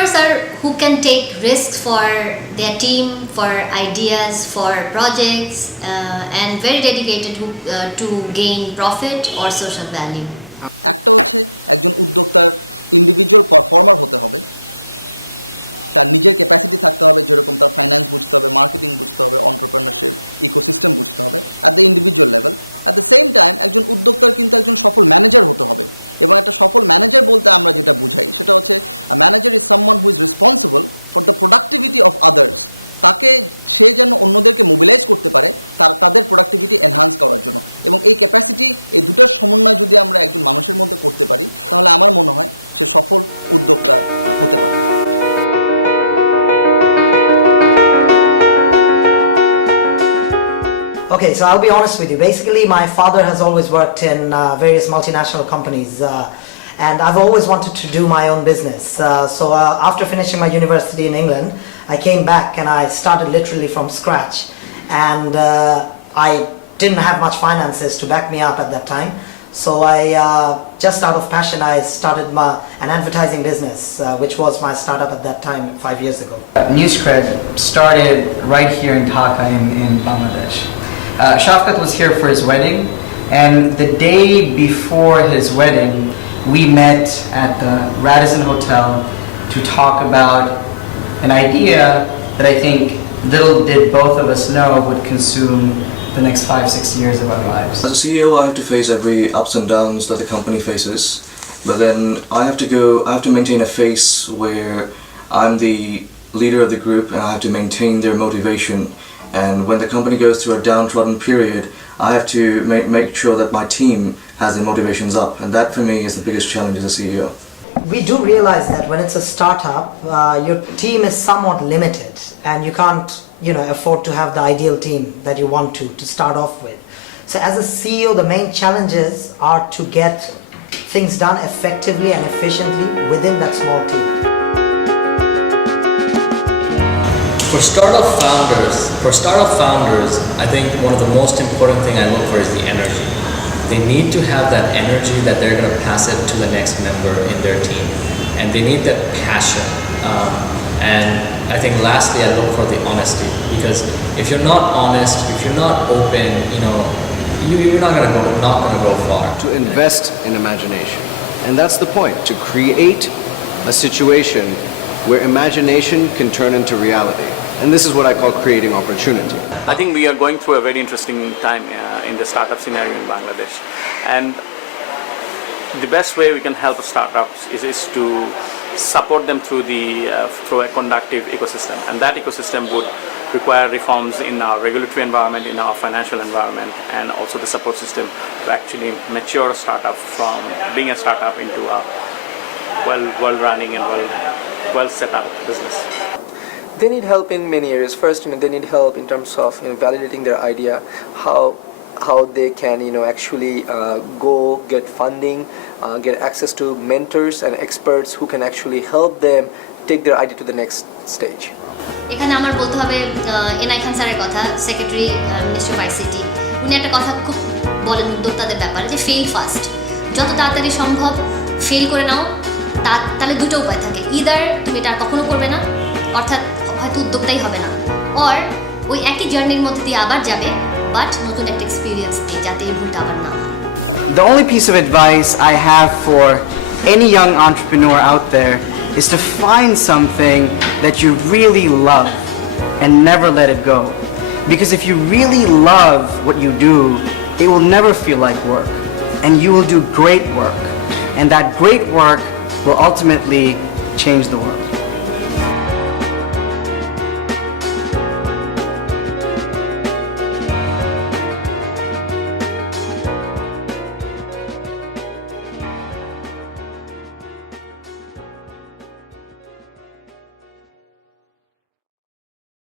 Entrepreneurs are who can take risks for their team, for ideas, for projects, and very dedicated to gain profit or social value. একটা হচ্ছে একজন উদ্যোক্তার individual performer হতে হবে, তার নিজের ক্যাপাসিটি থাকতে হবে, যেরকম তার ফাইন্যান্স বুঝতে হবে, মার্কেটিং বুঝতে হবে, এন্টারপ্রেনারশিপ ইকোসিস্টেম বুঝতে হবে at the individual level. At the same time একজন উদ্যোক্তার কিন্তু একজন সফল ম্যানেজার হতে হবে, এবং একটা সফল ম্যানেজার বলতে আমরা যেটা বুঝাই সেটা হচ্ছে manager is someone who is responsible for the productivity of others. তাকে সে যেন অন্যদেরকে মোবিলাইজ করতে পারে তাদের প্রোডাক্টিভিটি এনহান্স করার জন্য, এবং এই ক্যাপাসিটি এই দুটার সমন্বয় যদি আমরা একজন মানুষের মধ্যে করতে পারি তাহলে আমার মনে হয় সে সফল উদ্যোক্তা হতে পারে। Okay, so I'll be honest with you. Basically, my father has always worked in various multinational companies, and I've always wanted to do my own business. So after finishing my university in England, I came back and I started literally from scratch. And I didn't have much finances to back me up at that time. So I, just out of passion, I started an advertising business, which was my startup at that time 5 years ago. Newscred started right here in Dhaka in Bangladesh. Shafkat was here for his wedding, and the day before his wedding we met at the Radisson Hotel to talk about an idea that I think little did both of us know would consume the next 5-6 years of our lives. As a CEO, I have to face every ups and downs that the company faces, but then I have to maintain a face where I'm the leader of the group and I have to maintain their motivation. And when the company goes through a downtrodden period, I have to make sure that my team has their motivations up, and that for me is the biggest challenge as a CEO. We do realize that when it's a startup, your team is somewhat limited, and you can't, afford to have the ideal team that you want to start off with. So as a CEO, the main challenges are to get things done effectively and efficiently within that small team. For startup founders, I think one of the most important thing I look for is the energy. They need to have that energy that they're going to pass it to the next member in their team, and they need that passion. And I think lastly, I look for the honesty, because if you're not honest, if you're not open, you're not going to go far. To invest in imagination, and that's the point, to create a situation where imagination can turn into reality. And this is what I call creating opportunity. I think we are going through a very interesting time in the startup scenario in Bangladesh, and the best way we can help startups is to support them through a conductive ecosystem, and that ecosystem would require reforms in our regulatory environment, in our financial environment, and also the support system to actually mature a startup from being a startup into a well-running and well set up business. They need help in many areas. First, they need help in terms of validating their idea, how they can actually go get funding, get access to mentors and experts who can actually help them take their idea to the next stage. এখানে আমার বলতে হবে NI খান স্যারের কথা, secretary ministry of ICT. উনি একটা কথা খুব বলেন উদ্যোক্তাদের ব্যাপারে, যে ফেল ফাস্ট, যত তাড়াতাড়ি সম্ভব ফেল করে নাও। তাহলে দুটো উপায় থাকে, ইদার তুমি এটা কখনো করবে না, অর্থাৎ হয়তো উদ্যোক্তাই হবে না, অর ওই একই জার্নির মধ্যে দিয়ে আবার যাবে, বাট নতুন একটা এক্সপিরিয়েন্স দিয়ে, যাতে এই ভুলটা আবার না হয়। The only piece of advice I have for any young entrepreneur out there is to find something that you really love and never let it go. Because if you really love what you do, it will never feel like work, and you will do great work, and that great work will ultimately change the world.